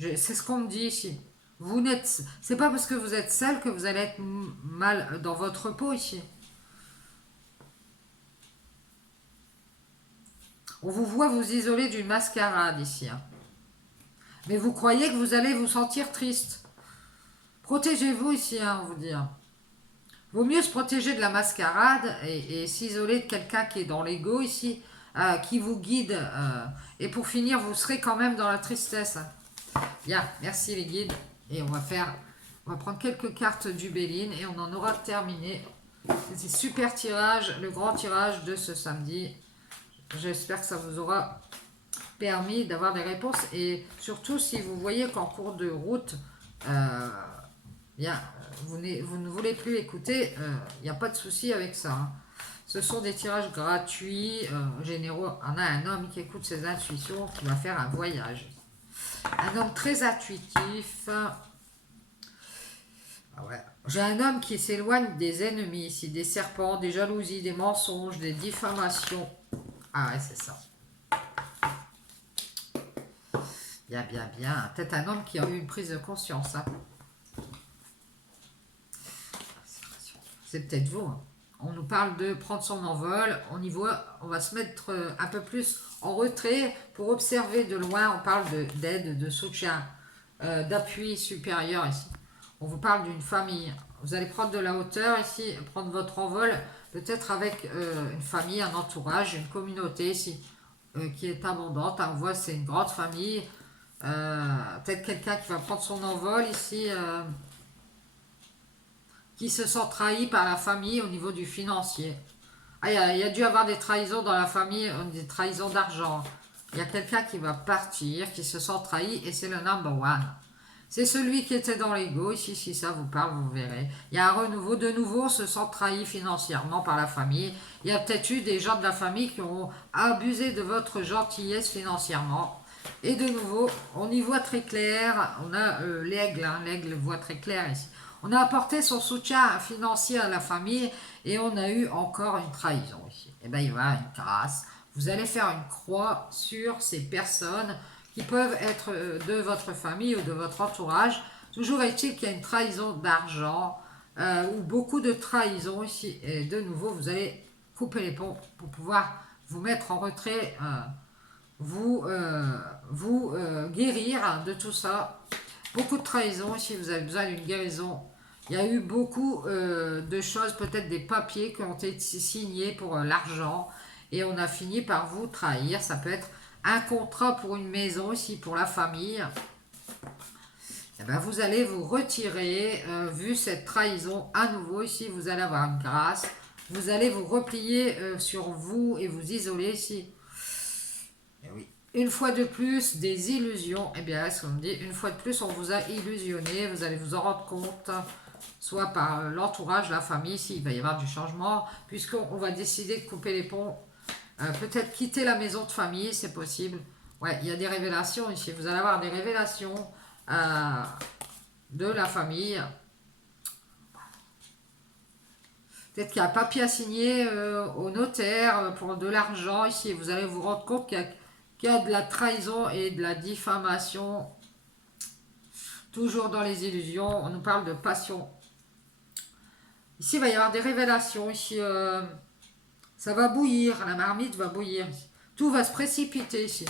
C'est ce qu'on me dit ici. Vous n'êtes, c'est pas parce que vous êtes seul que vous allez être mal dans votre peau ici. On vous voit vous isoler d'une mascarade ici. Hein. Mais vous croyez que vous allez vous sentir triste. Protégez-vous ici, hein, on vous dit. Hein. Vaut mieux se protéger de la mascarade et s'isoler de quelqu'un qui est dans l'ego ici, qui vous guide. Et pour finir, vous serez quand même dans la tristesse. Bien, merci les guides. Et on va prendre quelques cartes du Béline et on en aura terminé. C'est super tirage, le grand tirage de ce samedi. J'espère que ça vous aura permis d'avoir des réponses. Et surtout, si vous voyez qu'en cours de route, bien, vous ne voulez plus écouter, il n'y a pas de souci avec ça. Hein. Ce sont des tirages gratuits, généraux. On a un homme qui écoute ses intuitions, qui va faire un voyage. Un homme très intuitif. Ah ouais. J'ai un homme qui s'éloigne des ennemis ici, des serpents, des jalousies, des mensonges, des diffamations. Ah ouais, c'est ça. Bien, bien, bien. Peut-être un homme qui a eu une prise de conscience. Hein. C'est peut-être vous. Hein. On nous parle de prendre son envol. On va se mettre un peu plus en retrait pour observer de loin. On parle d'aide, de soutien, d'appui supérieur ici. On vous parle d'une famille. Vous allez prendre de la hauteur ici, prendre votre envol, peut-être avec une famille, un entourage, une communauté ici, qui est abondante. On voit c'est une grande famille. Peut-être quelqu'un qui va prendre son envol ici, qui se sent trahi par la famille au niveau du financier. Ah, il y a dû avoir des trahisons dans la famille, des trahisons d'argent. Il y a quelqu'un qui va partir, qui se sent trahi, et c'est le number one. C'est celui qui était dans l'ego. Ici, si ça vous parle, vous verrez. Il y a un renouveau. De nouveau, on se sent trahi financièrement par la famille. Il y a peut-être eu des gens de la famille qui ont abusé de votre gentillesse financièrement. Et de nouveau, on y voit très clair, on a l'aigle, hein, l'aigle voit très clair ici. On a apporté son soutien financier à la famille et on a eu encore une trahison ici. Et bien il va y avoir une grâce. Vous allez faire une croix sur ces personnes qui peuvent être de votre famille ou de votre entourage. Toujours est-il qu'il y a une trahison d'argent ou beaucoup de trahison ici. Et de nouveau, vous allez couper les ponts pour pouvoir vous mettre en retrait, vous guérir de tout ça. Beaucoup de trahison ici, vous avez besoin d'une guérison. Il y a eu beaucoup de choses, peut-être des papiers qui ont été signés pour l'argent et on a fini par vous trahir. Ça peut être un contrat pour une maison ici, pour la famille. Eh ben, vous allez vous retirer, vu cette trahison à nouveau ici, vous allez avoir une grâce. Vous allez vous replier sur vous et vous isoler ici. Et oui. Une fois de plus, des illusions. Eh bien, ce qu'on me dit, une fois de plus, on vous a illusionné. Vous allez vous en rendre compte, soit par l'entourage, la famille, s'il va y avoir du changement, puisqu'on va décider de couper les ponts. Peut-être quitter la maison de famille, c'est possible. Ouais, il y a des révélations ici. Vous allez avoir des révélations de la famille. Peut-être qu'il y a un papier à signer au notaire pour de l'argent ici. Vous allez vous rendre compte qu'il y a de la trahison et de la diffamation. Toujours dans les illusions. On nous parle de passion. Ici, il va y avoir des révélations. Ici, ça va bouillir. La marmite va bouillir. Tout va se précipiter ici.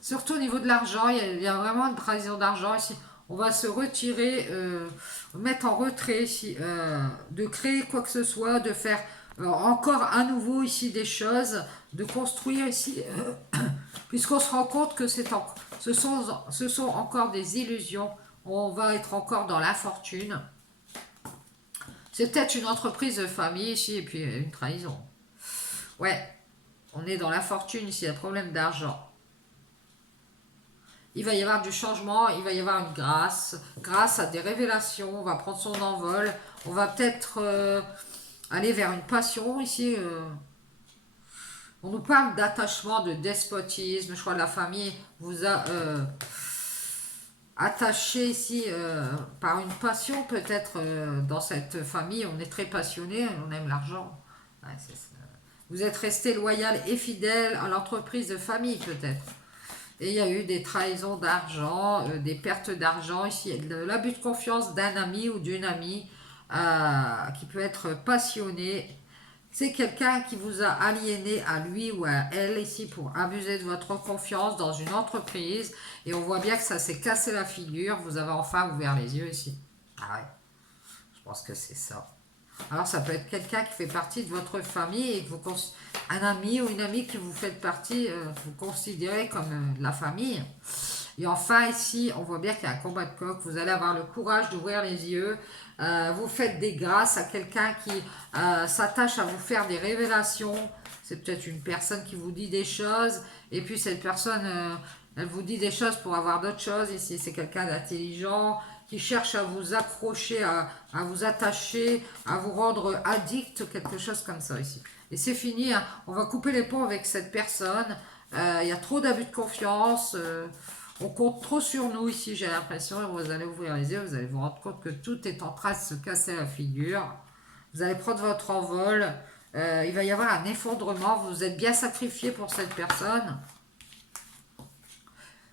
Surtout au niveau de l'argent. Il y a vraiment une trahison d'argent ici. On va se retirer, mettre en retrait ici, de créer quoi que ce soit, de faire encore à nouveau ici des choses, de construire ici, puisqu'on se rend compte que ce sont encore des illusions. On va être encore dans l'infortune. C'est peut-être une entreprise de famille ici, et puis une trahison. Ouais, on est dans l'infortune ici, il y a problème d'argent. Il va y avoir du changement, il va y avoir une grâce à des révélations, on va prendre son envol, on va peut-être aller vers une passion ici. On nous parle d'attachement, de despotisme, je crois que la famille vous a attaché ici par une passion peut-être dans cette famille, on est très passionné, on aime l'argent. Ouais, vous êtes resté loyal et fidèle à l'entreprise de famille peut-être. Et il y a eu des trahisons d'argent, des pertes d'argent ici, de l'abus de confiance d'un ami ou d'une amie qui peut être passionné. C'est quelqu'un qui vous a aliéné à lui ou à elle ici pour abuser de votre confiance dans une entreprise. Et on voit bien que ça s'est cassé la figure. Vous avez enfin ouvert les yeux ici. Ah ouais, je pense que c'est ça. Alors ça peut être quelqu'un qui fait partie de votre famille et que vous un ami ou une amie que vous faites partie, vous considérez comme de la famille. Et enfin ici, on voit bien qu'il y a un combat de coq. Vous allez avoir le courage d'ouvrir les yeux. Vous faites des grâces à quelqu'un qui s'attache à vous faire des révélations. C'est peut-être une personne qui vous dit des choses. Et puis cette personne, elle vous dit des choses pour avoir d'autres choses. Ici, c'est quelqu'un d'intelligent qui cherche à vous accrocher, à vous attacher, à vous rendre addict, quelque chose comme ça ici. Et c'est fini, hein. On va couper les ponts avec cette personne. Il y a trop d'abus de confiance. On compte trop sur nous ici, j'ai l'impression. Et vous allez ouvrir les yeux, vous allez vous rendre compte que tout est en train de se casser la figure. Vous allez prendre votre envol. Il va y avoir un effondrement. Vous êtes bien sacrifié pour cette personne.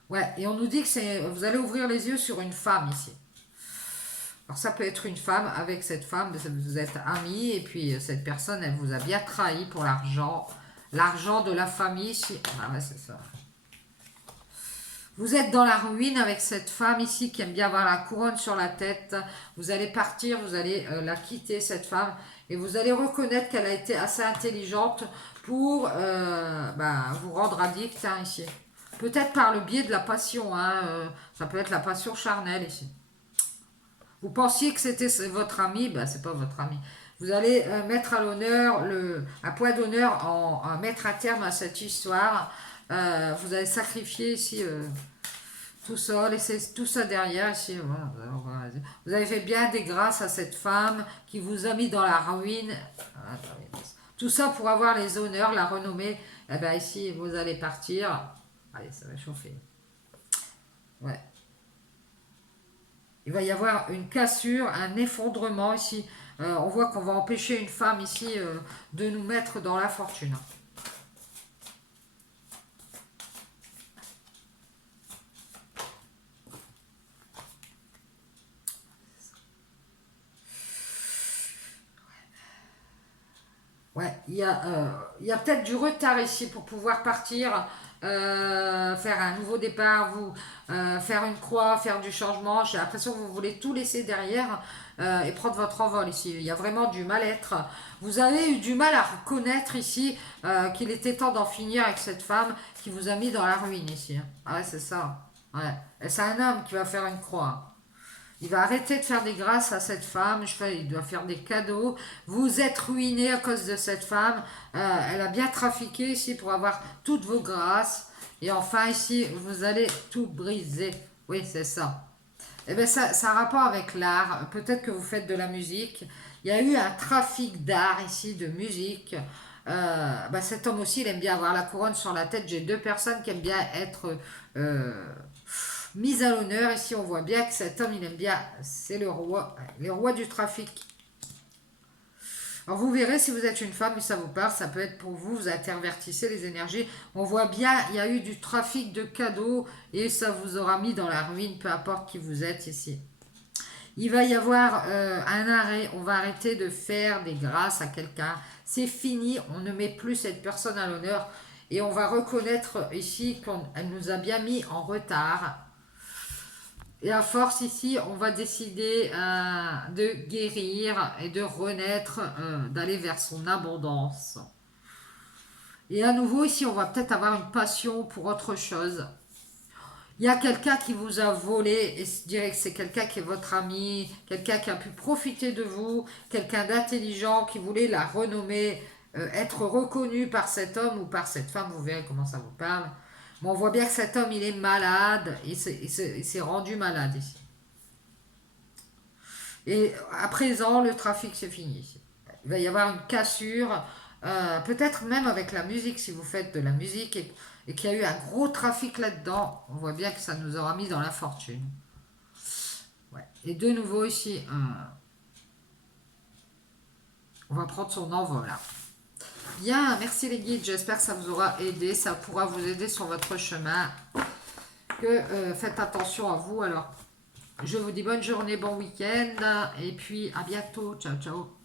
Ouais, et on nous dit que vous allez ouvrir les yeux sur une femme ici. Alors ça peut être une femme, avec cette femme, vous êtes amis, et puis cette personne, elle vous a bien trahi pour l'argent. L'argent de la famille. Ah ouais, c'est ça. Vous êtes dans la ruine avec cette femme ici qui aime bien avoir la couronne sur la tête. Vous allez partir, vous allez la quitter, cette femme. Et vous allez reconnaître qu'elle a été assez intelligente pour vous rendre addict hein, ici. Peut-être par le biais de la passion. Hein, ça peut être la passion charnelle ici. Vous pensiez que c'était votre ami, ben c'est pas votre ami. Vous allez mettre à l'honneur, un point d'honneur à mettre un terme à cette histoire. Vous allez sacrifier ici tout ça, laisser tout ça derrière ici. Voilà. Vous avez fait bien des grâces à cette femme qui vous a mis dans la ruine. Tout ça pour avoir les honneurs, la renommée. Eh bien ici, vous allez partir. Allez, ça va chauffer. Ouais. Il va y avoir une cassure, un effondrement ici. On voit qu'on va empêcher une femme ici de nous mettre dans la fortune. Ouais, il y a peut-être du retard ici pour pouvoir partir, faire un nouveau départ, vous faire une croix, faire du changement. J'ai l'impression que vous voulez tout laisser derrière et prendre votre envol ici. Il y a vraiment du mal-être. Vous avez eu du mal à reconnaître ici qu'il était temps d'en finir avec cette femme qui vous a mis dans la ruine ici. Ah ouais, c'est ça. Ouais. Et c'est un homme qui va faire une croix. Il va arrêter de faire des grâces à cette femme. Il doit faire des cadeaux. Vous êtes ruiné à cause de cette femme. Elle a bien trafiqué ici pour avoir toutes vos grâces. Et enfin, ici, vous allez tout briser. Oui, c'est ça. Eh bien, ça a rapport avec l'art. Peut-être que vous faites de la musique. Il y a eu un trafic d'art ici, de musique. Cet homme aussi, il aime bien avoir la couronne sur la tête. J'ai deux personnes qui aiment bien être mises à l'honneur. Ici, on voit bien que cet homme, il aime bien. C'est le roi du trafic. Alors vous verrez si vous êtes une femme et ça vous parle, ça peut être pour vous, vous intervertissez les énergies. On voit bien, il y a eu du trafic de cadeaux et ça vous aura mis dans la ruine, peu importe qui vous êtes ici. Il va y avoir un arrêt, on va arrêter de faire des grâces à quelqu'un. C'est fini, on ne met plus cette personne à l'honneur et on va reconnaître ici qu'elle nous a bien mis en retard. Et à force ici, on va décider de guérir et de renaître, d'aller vers son abondance. Et à nouveau ici, on va peut-être avoir une passion pour autre chose. Il y a quelqu'un qui vous a volé, et je dirais que c'est quelqu'un qui est votre ami, quelqu'un qui a pu profiter de vous, quelqu'un d'intelligent qui voulait la renommer, être reconnu par cet homme ou par cette femme, vous verrez comment ça vous parle. Mais on voit bien que cet homme, il est malade, il s'est rendu malade ici. Et à présent, le trafic, c'est fini. Il va y avoir une cassure, peut-être même avec la musique, si vous faites de la musique et qu'il y a eu un gros trafic là-dedans, on voit bien que ça nous aura mis dans la fortune. Ouais. Et de nouveau ici, on va prendre son envol là. Bien, merci les guides, j'espère que ça vous aura aidé, ça pourra vous aider sur votre chemin. Faites attention à vous alors. Je vous dis bonne journée, bon week-end et puis à bientôt. Ciao, ciao.